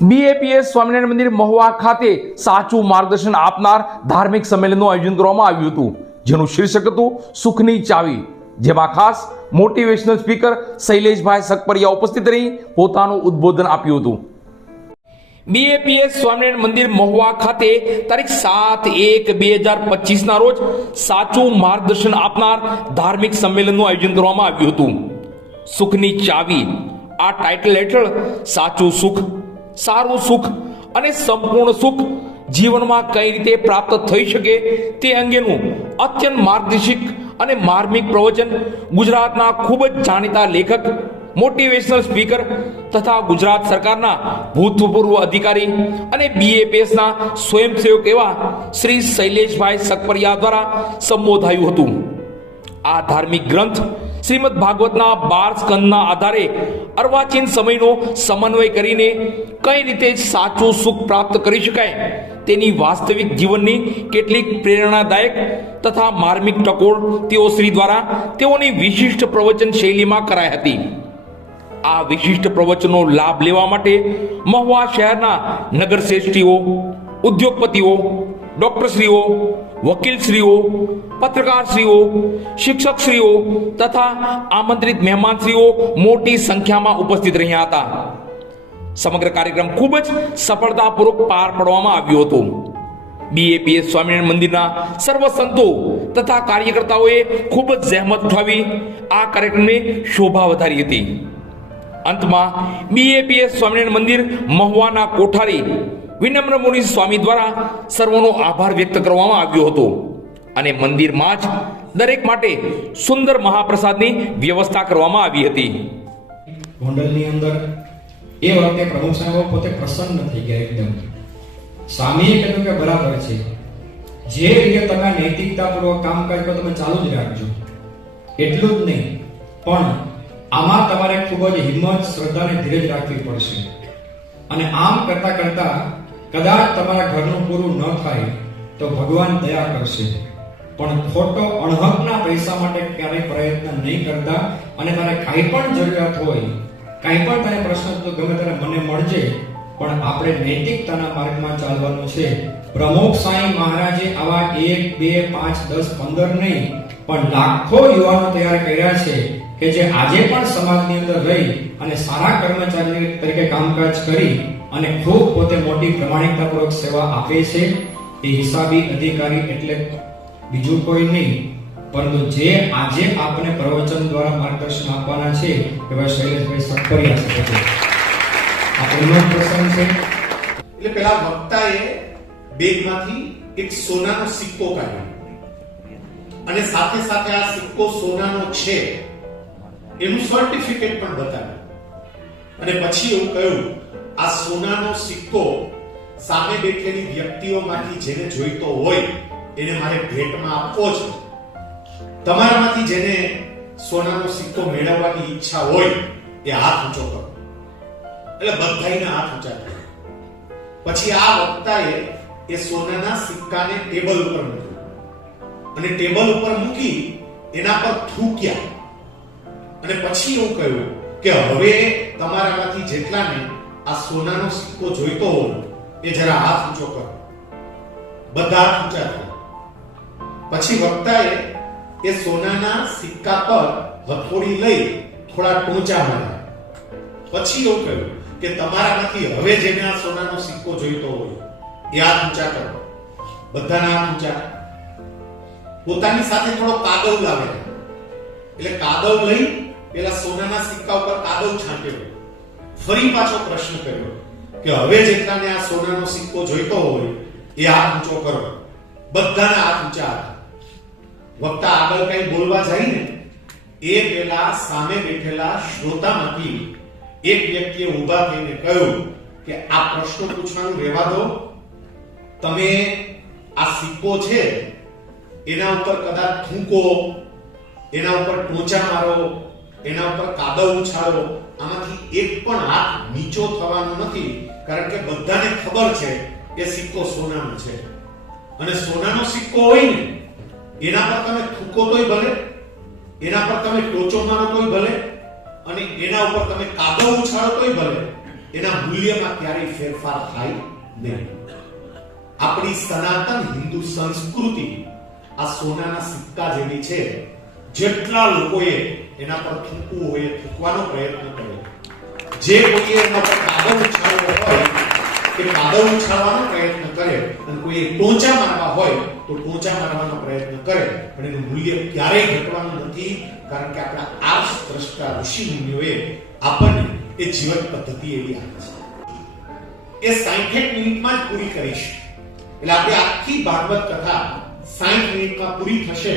BAPS Swaminarayan મંદિર મહુવા ખાતે સાચું માર્ગદર્શન આપનાર ધાર્મિક સંમેલનનું આયોજન કરવામાં આવ્યું હતું, જેનું શીર્ષક હતું સુખની ચાવી. જેમાં ખાસ મોટિવેશનલ સ્પીકર શૈલેષભાઈ સકપરિયા ઉપસ્થિત રહી પોતાનું ઉદ્બોધન આપ્યું હતું. બીએપીએસ સ્વામિનારાયણ મંદિર મહુવા ખાતે તારીખ સાત એક બે હજાર પચીસના રોજ સાચું માર્ગદર્શન આપનાર ધાર્મિક સંમેલનનું આયોજન કરવામાં આવ્યું હતું. સુખની ચાવી. આ ટાઇટલ હેઠળ સાચું સુખ સારું સુખ અને સંપૂર્ણ સુખ જીવનમાં કઈ રીતે પ્રાપ્ત થઈ શકે તે અંગેનું અત્યંત માર્ગદર્શિક અને માર્મિક પ્રવચન ગુજરાતના ખૂબ જ જાણીતા લેખક મોટિવેશનલ સ્પીકર તથા ગુજરાત સરકારના ભૂતપૂર્વ અધિકારી અને બીએપીએસના સ્વયંસેવક એવા શ્રી શૈલેષભાઈ સકપરિયા દ્વારા સંબોધાયું હતું. આ ધાર્મિક ગ્રંથ શ્રીમદ ભાગવતના બાર સ્કંદના આધારે અર્વાચીન સમયનો સમન્વય કરીને કઈ રીતે સાચું સુખ પ્રાપ્ત કરી શકાય તેની વાસ્તવિક જીવનની કેટલીક પ્રેરણાદાયક તથા માર્મિક ટકોર તેઓ શ્રી દ્વારા તેઓની વિશિષ્ટ પ્રવચન શૈલીમાં કરાઈ હતી. આ વિશિષ્ટ પ્રવચનો લાભ લેવા માટે મહુવા શહેરના નગરશ્રેષ્ઠીઓ, ઉદ્યોગપતિઓ, ડોક્ટરશ્રીઓ વકીલશ્રીઓ પત્રકારશ્રીઓ શિક્ષકશ્રીઓ તથા આમંત્રિત મહેમાનશ્રીઓ મોટી સંખ્યામાં ઉપસ્થિત રહ્યા હતા. સમગ્ર કાર્યક્રમ ખૂબ જ સફળતાપૂર્વક પાર પાડવામાં આવ્યો હતો. બીએપીએસ સ્વામિનારાયણ મંદિરના સર્વ સંતો તથા કાર્યકર્તાઓએ ખૂબ જ જહેમત ઉઠાવી આ કાર્યક્રમને શોભા વધારી હતી. અંતમાં બીએપીએસ સ્વામિનારાયણ મંદિર મહુવાના કોઠારી વિનમ્ર મુનિ સ્વામી દ્વારા સર્વનો આભાર વ્યક્ત કરવામાં આવ્યો હતો. અને મંદિરમાં જ દરેક માટે સુંદર મહાપ્રસાદની વ્યવસ્થા કરવામાં આવી હતી. ગોંડલની અંદર એ વખતે પ્રમુખ સાહેબ પોતે પ્રસન્ન થઈ ગયા એકદમ. સ્વામીએ કહ્યું કે બરાબર છે. જે રીતે તમે નૈતિકતાપૂર્વક કામ કરો તમે ચાલુ જ રાખજો. એટલું જ નહીં, પણ આમાં તમારે ખૂબ જ હિંમત, શ્રદ્ધા અને ધીરજ રાખવી પડશે. અને આમ કરતા કરતા કદાચ તમારા ઘરનું પૂરું ન થાય તો ભગવાન દયા કરશે. પણ ખોટો અણહકના પૈસા માટે ક્યારેય પ્રયત્ન નહીં કરતા અને તારે કાંઈ પણ જરૂરિયાત હોય, કાંઈ પણ તને પ્રશ્ન તો ગમે ત્યારે મને મળજે, પણ આપણે નૈતિકતાના માર્ગમાં ચાલવાનું છે. પ્રમુખ સાંઈ મહારાજે આવા એક, બે, પાંચ, દસ, પંદર નહીં, પણ લાખો યુવાનો તૈયાર કર્યા છે કે જે આજે પણ સમાજની અંદર રહી અને સારા કર્મચારી તરીકે કામકાજ કરી અને ખૂબ પોતે મોટી પ્રમાણિકતાપૂર્વક સેવા આપે છે. એ હિસાબી અધિકારી એટલે બીજું કોઈ નહીં. પરંતુ જે આજે આપને પ્રવચન દ્વારા માર્ગદર્શન આપવાના છે, એવા શૈલેષભાઈ સક્કરિયા છે. આ એમનો જ પ્રસંગ છે. એટલે પેલા વક્તાએ બેગમાંથી એક સોનાનો સિક્કો કાઢ્યો. અને સાથે સાથે આ સિક્કો સોનાનો છે. એનું સર્ટિફિકેટ પણ બતાવ્યું. અને પછી એવું કહ્યું આ સોનાનો સિક્કો સામે બેઠેલી વ્યક્તિઓમાંથી જેને જોઈતો હોય, એને મારે ભેટમાં આપવો છે. તમારામાંથી જેને સોનાનો સિક્કો મેળવવાની ઈચ્છા હોય, એ હાથ ઊંચો કરો. એટલે બધાને હાથ ઊંચા કરો. પછી આ વક્તાએ એ સોનાના સિક્કાને ટેબલ ઉપર મૂક્યો. અને ટેબલ ઉપર મૂકી એના પર થૂક્યા. અને પછી એવું કહ્યું કે હવે તમારામાંથી જેટલાને આ સોનાનો સિક્કો જોઈતો હોય એ જરા હાથ ઊંચો કરો. બધા ઊંચા કર્યા પછી વક્તાએ એ સોનાના સિક્કા પર હથોડી લઈ થોડા ટોંચા માર્યા પછી એવું કહ્યું કે તમારામાંથી હવે જેને આ સોનાનો સિક્કો જોઈતો હોય, એ હાથ ઊંચા કરો. બધાના હાથ ઊંચા. પોતાની સાથે થોડો કાદવ લાવે એટલે કાદવ લઈ પેલા સોનાના સિક્કા ઉપર કાદવ છાંટ્યો. ફરી પાછો પ્રશ્ન કર્યો કે હવે જેટલાને આ સોનાનો સિક્કો જોઈતો હોય, એ હાથ ઊંચો કરો. બધાના હાથ ઊંચા હતા વક્તા આગળ કઈ બોલવા જાય ને, એ પેલા સામે બેઠેલા શ્રોતામાંથી એક વ્યક્તિએ ઊભા થઈને કહ્યું કે આ પ્રશ્ન પૂછવાનું રહેવા દો. તમે આ સિક્કો છે, એના ઉપર કદાચ થૂંકો, એના ઉપર ટોચા મારો એના ઉપર કાદવ ઉછાળો, આમાંથી એક પણ હાથ નીચો થવાનો નથી, કારણ કે બધાને ખબર છે કે સિક્કો સોનાનો છે. અને સોનાનો સિક્કો હોય ને, એના પર તમે થૂકો તોય ભલે, એના પર તમે ટોચો મારો તોય ભલે, અને એના ઉપર તમે કાદવ ઉછાળો તોય ભલે, એના મૂલ્યમાં ક્યારેય ફેરફાર થાય નહીં. આપણી સનાતન હિન્દુ સંસ્કૃતિ આ સોનાના સિક્કા જેવી છે. જેટલા લોકોએ એના પર થૂકવું હોય થૂંકવાનો પ્રયત્ન કરે. જે કોઈએ એના પર કાગળ ઉછાળવો હોય, કે કાગળ ઉછાળવાનો પ્રયત્ન કરે અને કોઈએ ટોચા મારવા હોય, તો ટોચા મારવાનો પ્રયત્ન કરે, પણ એનું મૂલ્ય ક્યારેય ઘટવાનું નથી, કારણ કે આપણા આર્ષ દ્રષ્ટા ઋષિ મુનિઓએ આપણને એ જીવન પદ્ધતિ એવી આપી છે. એ 60 મિનિટમાં જ પૂરી કરીશ. એટલે આપણે આખી ભાગવત કથા 60 મિનિટમાં પૂરી થશે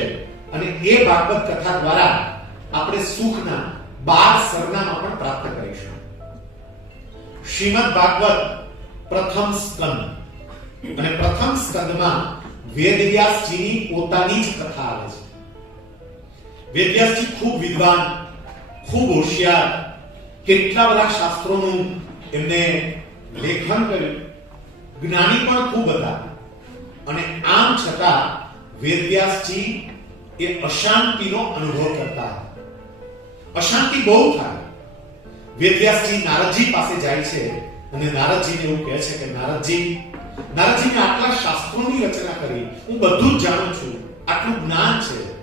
અને એ ભાગવત કથા દ્વારા આપણે સુખના બાર સરનામા પણ પ્રાપ્ત કરીશું. શ્રીમદ ભાગવત પ્રથમ સ્કંદ. અને પ્રથમ સ્કંદમાં વેદવ્યાસજીની પોતાની જ કથા આવે છે. વેદવ્યાસજી ખૂબ વિદ્વાન, ખૂબ હોશિયાર, કેટલા બધા શાસ્ત્રોનું એમને લેખન કર્યું. જ્ઞાની પણ ખૂબ હતા. અને આમ છતાં વેદવ્યાસજી એ અશાંતિનો અનુભવ કરતા હતા. અશાંતિ બહુ થાય. વેદવ્યાસજી નારદજી પાસે જાય છે અને નારદજીને એવું કહે છે કે, નારદજી, નારદજીને આટલા શાસ્ત્રોની રચના કરી, હું બધું જ જાણું છું. આટલું જ્ઞાન છે.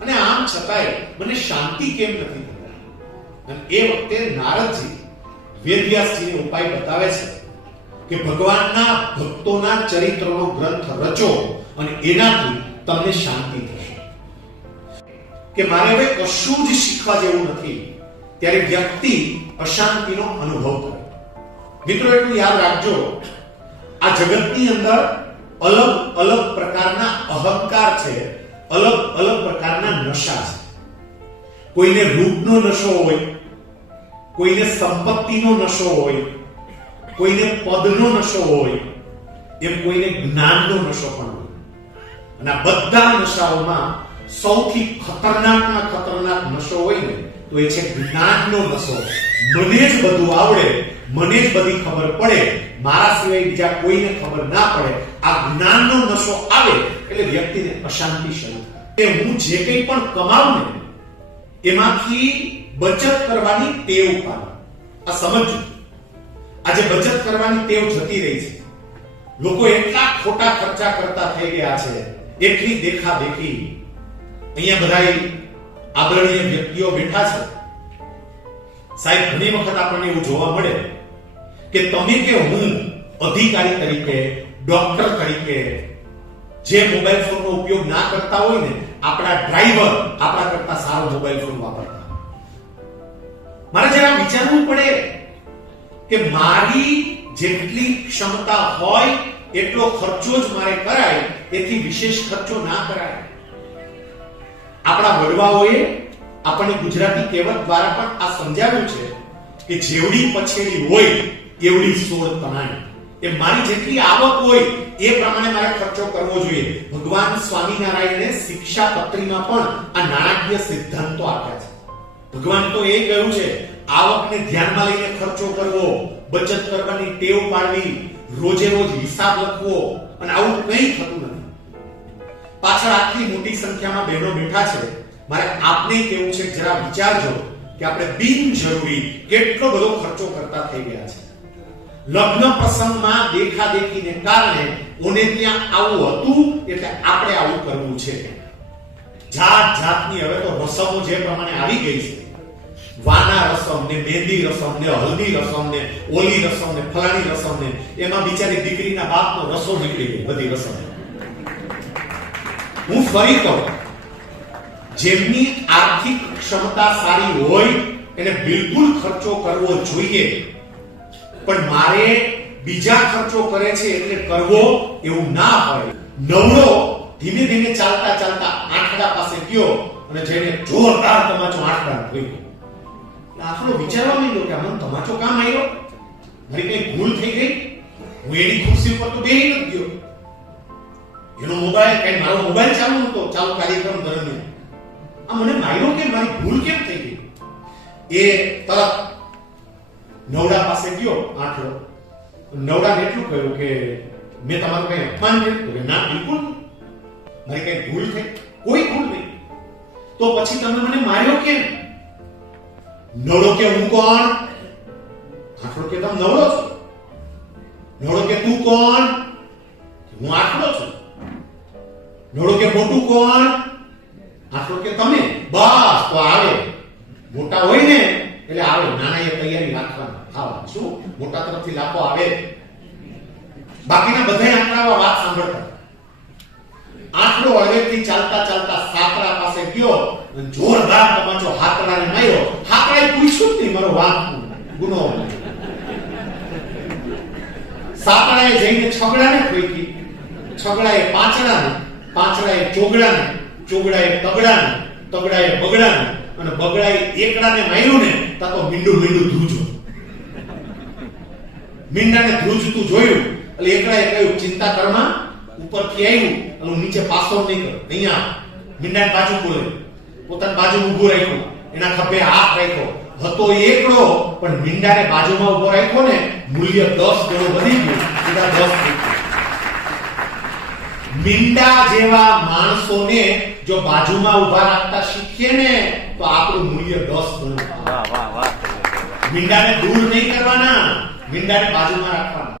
અને આમ છતાંય મને શાંતિ કેમ નથી થતી? અને એ વખતે નારદજી વેદવ્યાસજીને ઉપાય બતાવે છે કે, ભગવાનના ભક્તોના ચરિત્રનો ગ્રંથ રચો અને એનાથી તમને શાંતિ થશે કે મારે હવે કશું જ શીખવા જેવું નથી. ત્યારે વ્યક્તિ અશાંતિનો અનુભવ કરે. મિત્રો, એટલું યાદ રાખજો, આ જગતની અંદર અલગ અલગ પ્રકારના અહંકાર છે, અલગ અલગ પ્રકારના નશા છે. કોઈને રૂપનો નશો હોય, કોઈને સંપત્તિનો નશો હોય, કોઈને પદનો નશો હોય, એમ કોઈને જ્ઞાનનો નશો પણ હોય. અને આ બધા નશાઓમાં સૌથી ખતરનાકમાં ખતરનાક નશો હોય ને, તો એ છે જ્ઞાનનો નશો. મને જ બધું આવડે, મને જ બધી ખબર પડે, મારા સિવાય બીજા કોઈને ખબર ના પડે. આ જ્ઞાનનો નશો આવે એટલે વ્યક્તિને અશાંતિ શરૂ થાય. હું જે કંઈ પણ કમાઉં ને, એમાંથી બચત કરવાની ટેવ પાડો આ સમજવું આજે બચત કરવાની ટેવ જતી રહી છે. લોકો એટલા ખોટા ખર્ચા કરતા થઈ ગયા છે, એટલી દેખા દેખી અહીંયા બધા આદરણીય વ્યક્તિઓ બેઠા છે. સાહેબ, ઘણી વખત આપણને એવું જોવા મળે કે તમે કે હું અધિકારી તરીકે, ડોક્ટર તરીકે જે મોબાઈલ ફોનનો ઉપયોગ ના કરતા હોય ને, આપણા ડ્રાઈવર આપણા કરતા સારો મોબાઈલ ફોન વાપરતા. મારે જરા વિચારવું પડે કે મારી જેટલી ક્ષમતા હોય, એટલો ખર્ચો જ મારે કરાય, એથી વિશેષ ખર્ચો ના કરાય. આપણા વડવાઓએ આપણને ગુજરાતી કહેવત દ્વારા પણ આ સમજાવ્યું છે કે જેવડી પછેડી હોય, એવડી સોળ તણાય એ મારી જેટલી આવક હોય, એ પ્રમાણે મારે ખર્ચો કરવો જોઈએ. ભગવાન સ્વામિનારાયણે શિક્ષા પત્રીમાં પણ આ નાણાકીય સિદ્ધાંતો આપ્યા છે. ભગવાન તો એ કહ્યું છે, આવકને ધ્યાનમાં લઈને ખર્ચો કરવો, બચત કરવાની ટેવ પાડવી, રોજે રોજ હિસાબ લખવો, અને આવું કંઈ થતું પાછળ આટલી મોટી સંખ્યામાં બહેનો બેઠા છે. મારે આપને કેવું છે જરા વિચારજો કે આપણે બિનજરૂરી કેટલો બધો ખર્ચો કરતા થઈ ગયા છે. લગ્ન પ્રસંગમાં દેખા દેખીને કારણે ઓને ત્યાં આવું હતું એટલે આપણે આવું કરવું છે. જાત જાતની હવે તો રસમો જે પ્રમાણે આવી ગઈ છે. વાના રસમ ને મહેંદી રસમ ને હલ્દી રસમ ને ઓલી રસમ ને ફલાણી રસમ ને એમાં બિચારી દીકરીના બાપનો રસો નીકળી ગયો, બધી રસમ. હું ફરી કહું, જેમની આર્થિક ક્ષમતા સારી હોય, એને બિલકુલ ખર્ચો કરવો જોઈએ. પણ મારે બીજા ખર્ચો કરે છે એટલે કરવો એવું ના હોય. નવરો ધીમે ધીમે ચાલતા ચાલતા આંખડા પાસે ગયો અને જેને જોરદાર તમાચો આંખડા થઈ આખલો વિચારવા માંડ્યો કે આમાં તમાચો કામ આવ્યો મારી કઈ ભૂલ થઈ ગઈ? હું એની ખુરશી ઉપર તો બેહી નથી ગયો. એનો મોબાઈલ કે મારો મોબાઈલ ચાલુ નતો, ચાલુ કાર્યક્રમ દરમિયાન. આ મને માર્યો કે મારી ભૂલ કેમ થઈ ગઈ? એ તરત નવડા પાસે ગયો આઠડો નવડાને એટલું કહ્યું કે મેં તમારું કઈ અપમાન કર્યું? કે ના, બિલકુલ. મારી કઈ ભૂલ થઈ. કોઈ ભૂલ નહીં. તો પછી તમે મને માર્યો કેમ? નવડો કે હું કોણ? આઠડો કે તમે નવડો છો? નવડો કે તું કોણ? નવરો કે મોટું કોણ? આટલો કે તમે. બસ, તો આવે. મોટા હોય ને, એટલે આવે. નાના એ તૈયારી રાખવાની. આવા શું? મોટા તરફથી લાભો આવે. બાકીના બધા આંકડામાં વાત સાંભળતા. આટલો હળવેથી ચાલતા ચાલતા સાતરા પાસે ગયો જોરદાર તમાચો હાતરાને માર્યો. હાતરાએ પૂછ્યું જ નહીં, મારો વાત ગુનો. સાતરાએ જઈને છગડાને ફેંકી છગડાએ પાંચડાને પાંચડાએ ચોગડાને, ચોગડાએ તગડાને, તગડાએ બગડાને અને બગડાએ એકડાને માર્યું ને તા મીંડું મીંડું ધ્રુજો મીંડાને ધ્રુજતું જોયું, એટલે એકડાએ કહ્યું, ચિંતા કરમાં ઉપરથી આવ્યું અને હું નીચે પાછો નહીં કર અહીંયા આવ. મીંડાની બાજુ બોલે. પોતાની બાજુ ઊભો રાખ્યો. એના ખભે હાથ રાખ્યો. હતો એકડો, પણ મીંડાને બાજુમાં ઊભો રાખ્યો ને, મૂલ્ય દસ ગણું વધી ગયું. એના દસ થઈ ગયું. મીંડા જેવા માણસોને જો બાજુમાં ઊભા રાખતા શીખીએ ને તો આપણું મૂલ્ય 10 ગણું થાય. મીંડાને દૂર નહીં કરવાના મીંડાને બાજુમાં રાખવાના